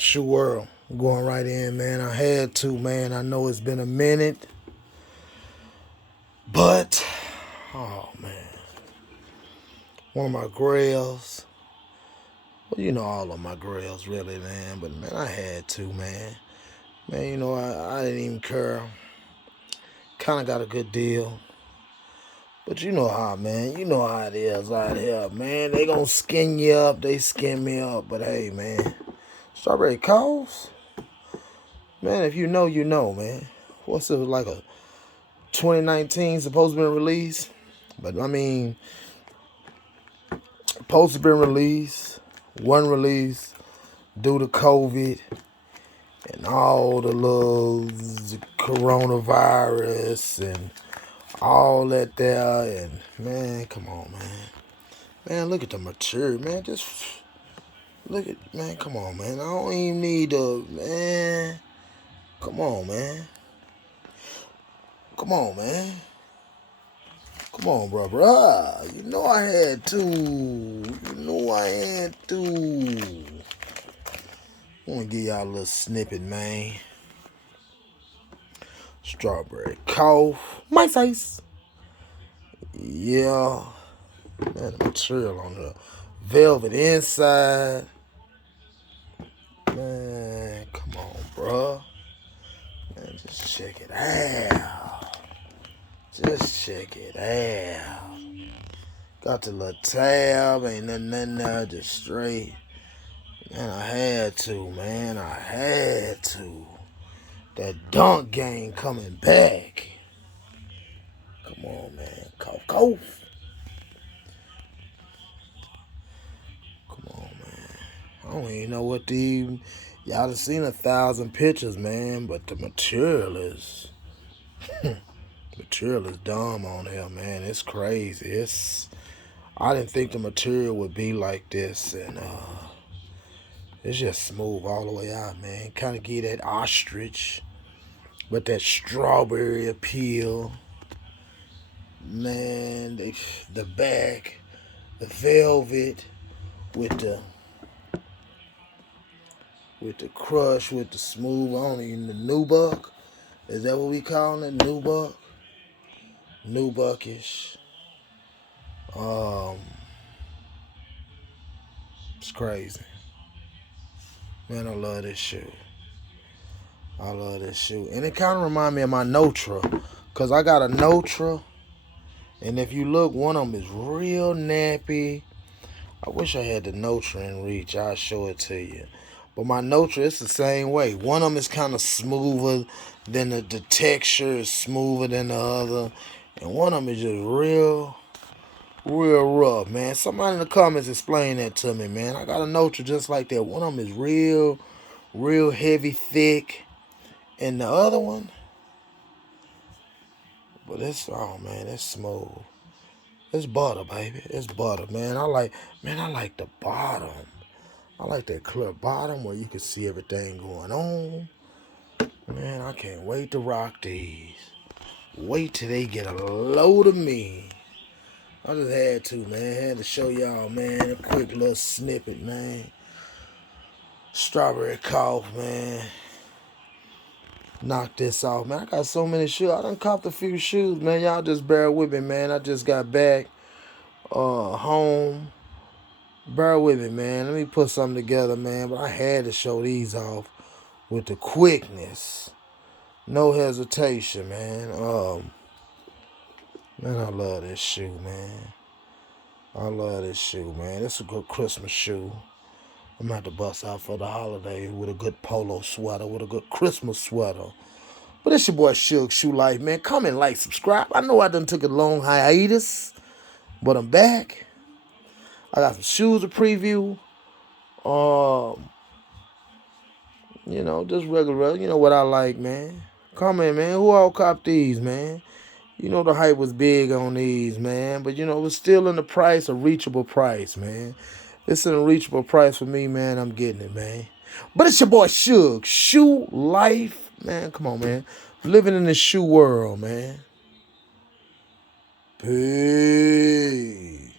Shoe World. Going right in, man. I had to, man. I know it's been a minute. But, oh, man. One of my grails. Well, you know all of my grails, really, man. But, man, I had to, man. Man, you know, I didn't even care. Kind of got a good deal. But you know how, man. You know how it is out here, man. They gonna skin you up. They skin me up. But, hey, man. Strawberry Cows? Man, if you know, you know, man. What's it like a 2019 supposed to be released? But I mean, supposed to be released, one release due to COVID and all the little coronavirus and all that there. And man, come on, man. Man, look at the material, man. Just look at, man, come on, man. I don't even need to, man. Come on, man. Come on, man. Come on, bro. You know I had to. You know I had to. I want to give y'all a little snippet, man. Strawberry cough. My size. Yeah. Man, the material on the velvet inside. Man, come on, bro. Man, just check it out. Just check it out. Got the little tab, ain't nothing there, just straight. Man, I had to, man. I had to. That dunk game coming back. Come on, man. Cough. Come on, man. I don't even know what y'all have seen 1,000 pictures, man, but the material is dumb on here, man. It's crazy. I didn't think the material would be like this, and it's just smooth all the way out, man. Kind of give that ostrich, but that strawberry appeal. Man, the back, the velvet with the crush, with the smooth on it, the nubuck. Is that what we call it? Nubuck? Nubuckish. It's crazy. Man, I love this shoe. I love this shoe. And it kind of reminds me of my Notra. Because I got a Notra. And if you look, one of them is real nappy. I wish I had the Notra in reach. I'll show it to you. But my Notra, it's the same way. One of them is kind of smoother than the texture is smoother than the other. And one of them is just real rough, man. Somebody in the comments explain that to me, man. I got a Notra just like that. One of them is real heavy, thick. And the other one, but oh man, it's smooth. It's butter, baby. It's butter, man. I like the bottom. I like that clear bottom where you can see everything going on. Man, I can't wait to rock these. Wait till they get a load of me. I just had to, man. Had to show y'all, man, a quick little snippet, man. Strawberry cough, man. Knock this off, man. I got so many shoes. I done copped a few shoes, man. Y'all just bear with me, man. I just got back home. Bear with me, man. Let me put something together, man. But I had to show these off with the quickness. No hesitation, man. Man, I love this shoe, man. I love this shoe, man. It's a good Christmas shoe. I'm going to have to bust out for the holiday with a good polo sweater, with a good Christmas sweater. But it's your boy Suge Shoe Life, man. Comment, like, subscribe. I know I done took a long hiatus, but I'm back. I got some shoes to preview. You know, just regular, you know what I like, man. Comment, man. Who all cop these, man? You know the hype was big on these, man. But, you know, it was still in the price, a reachable price, man. It's an unreachable price for me, man. I'm getting it, man. But it's your boy Suge. Shoe Life. Man, come on, man. Living in the shoe world, man. Peace.